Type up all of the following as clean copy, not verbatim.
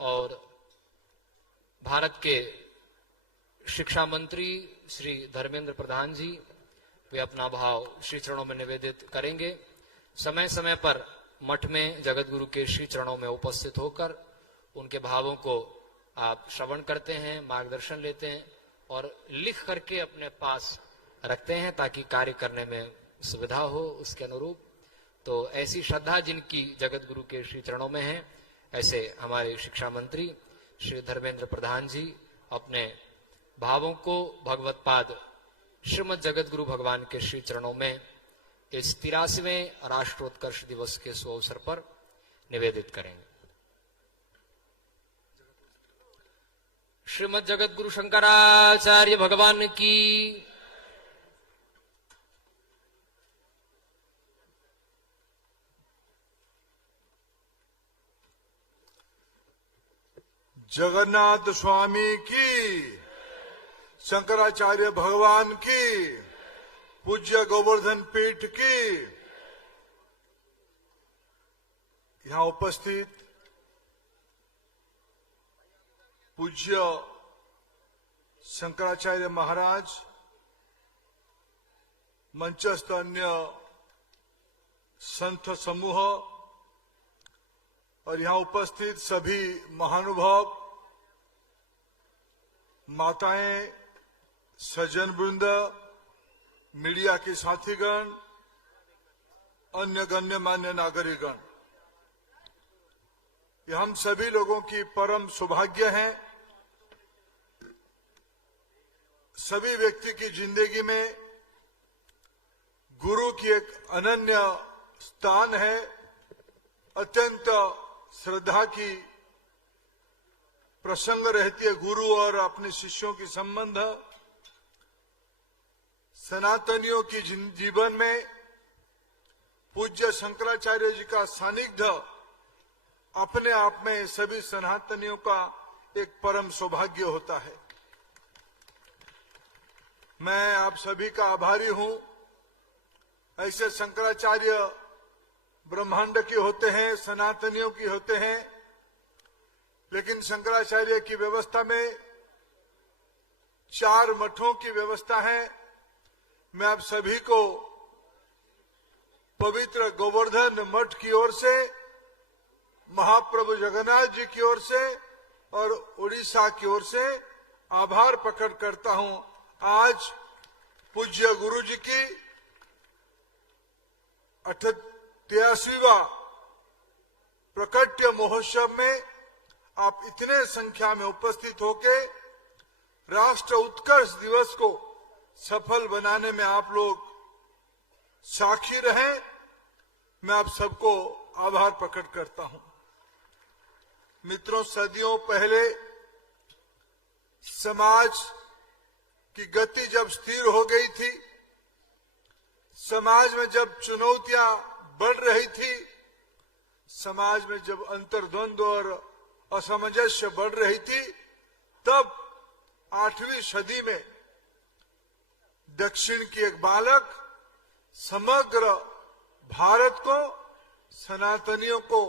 और भारत के शिक्षा मंत्री श्री धर्मेंद्र प्रधान जी वे अपना भाव श्री चरणों में निवेदित करेंगे। समय समय पर मठ में जगत गुरु के श्री चरणों में उपस्थित होकर उनके भावों को आप श्रवण करते हैं, मार्गदर्शन लेते हैं और लिख करके अपने पास रखते हैं ताकि कार्य करने में सुविधा हो उसके अनुरूप। तो ऐसी श्रद्धा जिनकी जगत गुरु के श्री चरणों में है, ऐसे हमारे शिक्षा मंत्री श्री धर्मेंद्र प्रधान जी अपने भावों को भगवत पाद श्रीमद जगत गुरु भगवान के श्री चरणों में इस 83वें राष्ट्रोत्कर्ष दिवस के शुभ अवसर पर निवेदित करेंगे। श्रीमद जगत गुरु शंकराचार्य भगवान की जगन्नाथ स्वामी की, शंकराचार्य भगवान की, पूज्य गोवर्धन पीठ की, यहां उपस्थित पूज्य शंकराचार्य महाराज, मंचस्थ अन्य संत समूह और यहां उपस्थित सभी महानुभाव, माताएं, सज्जन वृंद, मीडिया के साथीगण, अन्य गण्यमान्य नागरिकगण, ये हम सभी लोगों की परम सौभाग्य है। सभी व्यक्ति की जिंदगी में गुरु की एक अनन्य स्थान है। अत्यंत श्रद्धा की प्रसंग रहती है गुरु और अपने शिष्यों की संबंध। सनातनियों की जीवन में पूज्य शंकराचार्य जी का सानिध्य अपने आप में सभी सनातनियों का एक परम सौभाग्य होता है। मैं आप सभी का आभारी हूं। ऐसे शंकराचार्य ब्रह्मांड के होते हैं, सनातनियों की होते हैं, लेकिन शंकराचार्य की व्यवस्था में 4 मठों की व्यवस्था है। मैं आप सभी को पवित्र गोवर्धन मठ की ओर से, महाप्रभु जगन्नाथ जी की ओर से और उड़ीसा की ओर से आभार प्रकट करता हूं। आज पूज्य गुरु जी की 83वां प्रकट्य महोत्सव में आप इतने संख्या में उपस्थित होके राष्ट्र उत्कर्ष दिवस को सफल बनाने में आप लोग साक्षी रहे। मैं आप सबको आभार प्रकट करता हूं। मित्रों, सदियों पहले समाज की गति जब स्थिर हो गई थी, समाज में जब चुनौतियां बढ़ रही थी, समाज में जब अंतर्द्वंद और असमंजस्य बढ़ रही थी, तब 8वीं सदी में दक्षिण की एक बालक समग्र भारत को, सनातनियों को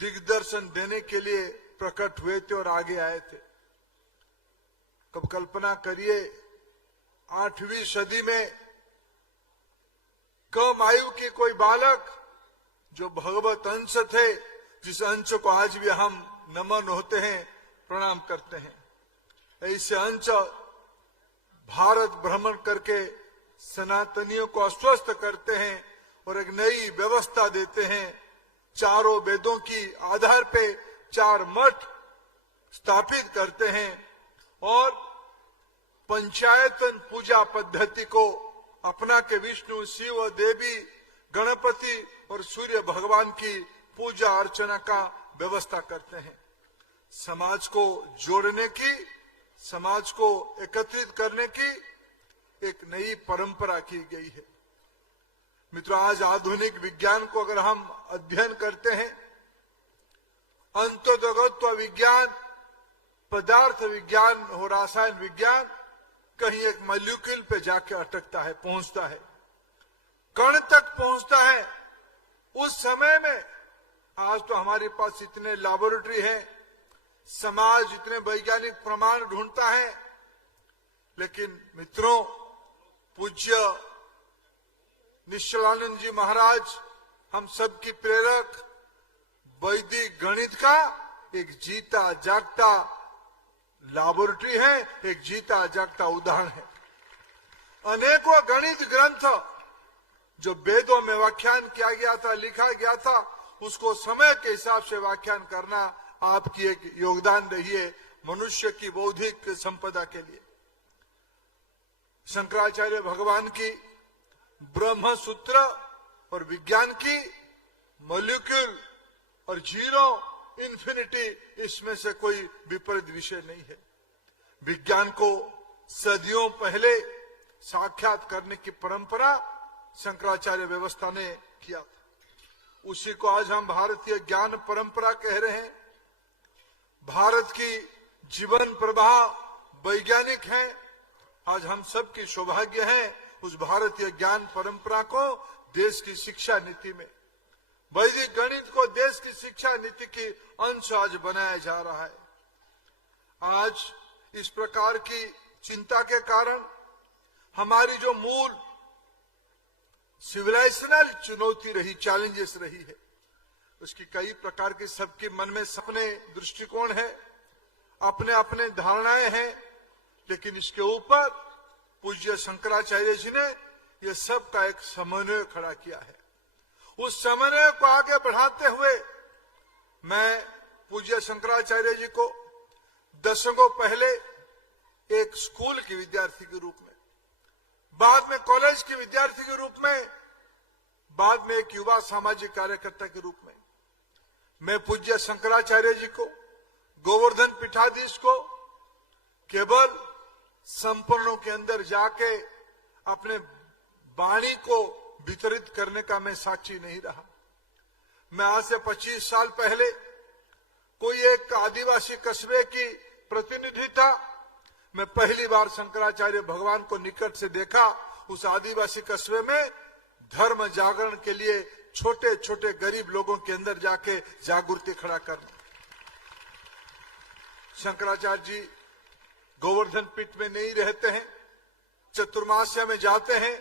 दिग्दर्शन देने के लिए प्रकट हुए थे और आगे आए थे। कब कल्पना करिए 8वीं सदी में कम आयु के कोई बालक जो भगवत अंश थे, जिस अंश को आज भी हम नमन होते हैं, प्रणाम करते हैं, ऐसे अंश भारत भ्रमण करके सनातनियों को आश्वस्त करते हैं और एक नई व्यवस्था देते हैं। चारों वेदों की आधार पे 4 मठ स्थापित करते हैं और पंचायतन पूजा पद्धति को अपना के विष्णु, शिव, देवी, गणपति और सूर्य भगवान की पूजा अर्चना का व्यवस्था करते हैं। समाज को जोड़ने की, समाज को एकत्रित करने की एक नई परंपरा की गई है। मित्रों, आज आधुनिक विज्ञान को अगर हम अध्ययन करते हैं, अंतोदगत्व विज्ञान, पदार्थ विज्ञान और रसायन विज्ञान कहीं एक मॉलिक्यूल पे जाके अटकता है, पहुंचता है, कण तक पहुंचता है। उस समय में आज तो हमारे पास इतने लैबोरेटरी हैं, समाज इतने वैज्ञानिक प्रमाण ढूंढता है, लेकिन मित्रों, पूज्य निश्चलानंद जी महाराज हम सबकी प्रेरक वैदिक गणित का एक जीता जागता लैबोरेटरी है, एक जीता जागता उदाहरण है। अनेकों गणित ग्रंथ जो वेदों में व्याख्यान किया गया था, लिखा गया था, उसको समय के हिसाब से व्याख्यान करना आपकी एक योगदान रही है मनुष्य की बौद्धिक संपदा के लिए। शंकराचार्य भगवान की ब्रह्म सूत्र और विज्ञान की मॉलिक्यूल और जीरो इन्फिनिटी, इसमें से कोई विपरीत विषय नहीं है। विज्ञान को सदियों पहले साक्षात करने की परंपरा शंकराचार्य व्यवस्था ने किया था। उसी को आज हम भारतीय ज्ञान परंपरा कह रहे हैं। भारत की जीवन प्रवाह वैज्ञानिक है। आज हम सबकी सौभाग्य है उस भारतीय ज्ञान परंपरा को देश की शिक्षा नीति में, वैदिक गणित को देश की शिक्षा नीति की अंश आज बनाया जा रहा है। आज इस प्रकार की चिंता के कारण हमारी जो मूल सिविलाइजेशनल चुनौती रही, चैलेंजेस रही है, उसकी कई प्रकार के सबके मन में सपने दृष्टिकोण है, अपने अपने धारणाएं हैं, लेकिन इसके ऊपर पूज्य शंकराचार्य जी ने यह सब का एक समन्वय खड़ा किया है। उस समन्वय को आगे बढ़ाते हुए मैं पूज्य शंकराचार्य जी को दशकों पहले एक स्कूल के विद्यार्थी के रूप में, बाद में कॉलेज के विद्यार्थी के रूप में, बाद में एक युवा सामाजिक कार्यकर्ता के रूप में मैं पूज्य शंकराचार्य जी को, गोवर्धन पीठाधीश को केवल संपूर्णों के अंदर जाके अपने वाणी को वितरित करने का मैं साक्षी नहीं रहा। मैं आज से 25 साल पहले कोई एक आदिवासी कस्बे की प्रतिनिधि था। मैं पहली बार शंकराचार्य भगवान को निकट से देखा। उस आदिवासी कस्बे में धर्म जागरण के लिए छोटे छोटे गरीब लोगों के अंदर जाके जागृति खड़ा करना। शंकराचार्य जी गोवर्धन पीठ में नहीं रहते हैं, चतुर्मास्या में जाते हैं,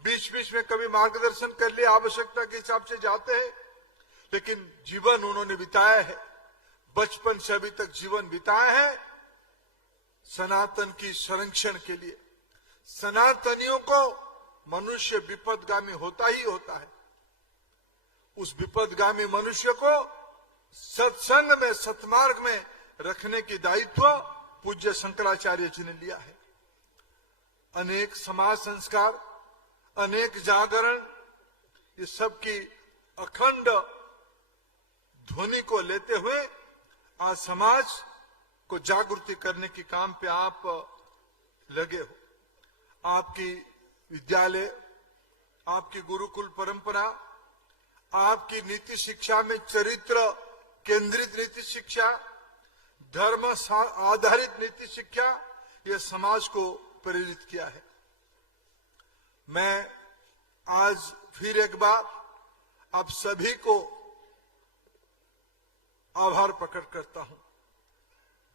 बीच बीच में कभी मार्गदर्शन कर लिए आवश्यकता के हिसाब से जाते हैं, लेकिन जीवन उन्होंने बिताया है, बचपन से अभी तक जीवन बिताया है सनातन की संरक्षण के लिए। सनातनियों को मनुष्य विपदगामी होता ही होता है। उस विपदगामी मनुष्य को सत्संग में, सतमार्ग में रखने की दायित्व पूज्य शंकराचार्य जी ने लिया है। अनेक समाज संस्कार, अनेक जागरण, ये सब की अखंड ध्वनि को लेते हुए आज समाज को जागृति करने के काम पे आप लगे हो। आपकी विद्यालय, आपकी गुरुकुल परंपरा, आपकी नीति शिक्षा में चरित्र केंद्रित नीति शिक्षा, धर्म आधारित नीति शिक्षा, यह समाज को प्रेरित किया है। मैं आज फिर एक बार आप सभी को आभार प्रकट करता हूं।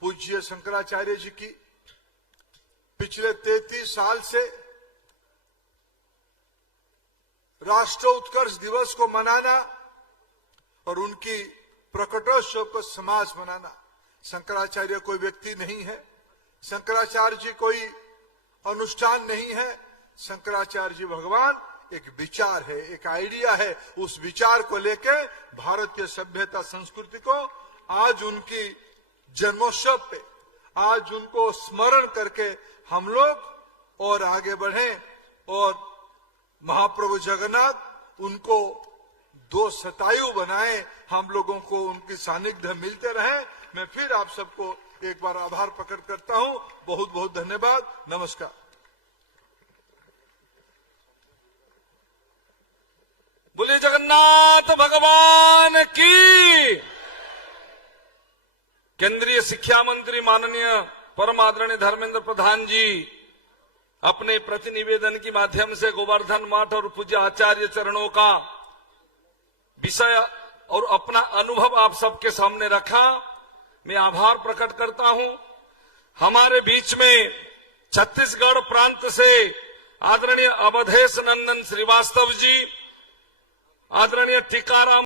पूज्य शंकराचार्य जी की पिछले 33 साल से राष्ट्र उत्कर्ष दिवस को मनाना और उनकी प्रकटोत्सव को समाज मनाना। शंकराचार्य कोई व्यक्ति नहीं है, शंकराचार्य जी कोई अनुष्ठान नहीं है, शंकराचार्य जी भगवान एक विचार है, एक आइडिया है। उस विचार को लेके भारतीय सभ्यता संस्कृति को आज उनकी जन्मोत्सव पे, आज उनको स्मरण करके हम लोग और आगे बढ़ें और महाप्रभु जगन्नाथ उनको 2 शतायु बनाए, हम लोगों को उनकी सानिध्य मिलते रहे। मैं फिर आप सबको एक बार आभार प्रकट करता हूं। बहुत बहुत धन्यवाद। नमस्कार। बोले जगन्नाथ भगवान की। केंद्रीय शिक्षा मंत्री माननीय परम आदरणीय धर्मेंद्र प्रधान जी अपने प्रतिनिवेदन के माध्यम से गोवर्धन मठ और पूज्य आचार्य चरणों का विषय और अपना अनुभव आप सबके सामने रखा। मैं आभार प्रकट करता हूं। हमारे बीच में छत्तीसगढ़ प्रांत से आदरणीय अवधेश नंदन श्रीवास्तव जी, आदरणीय टीकाराम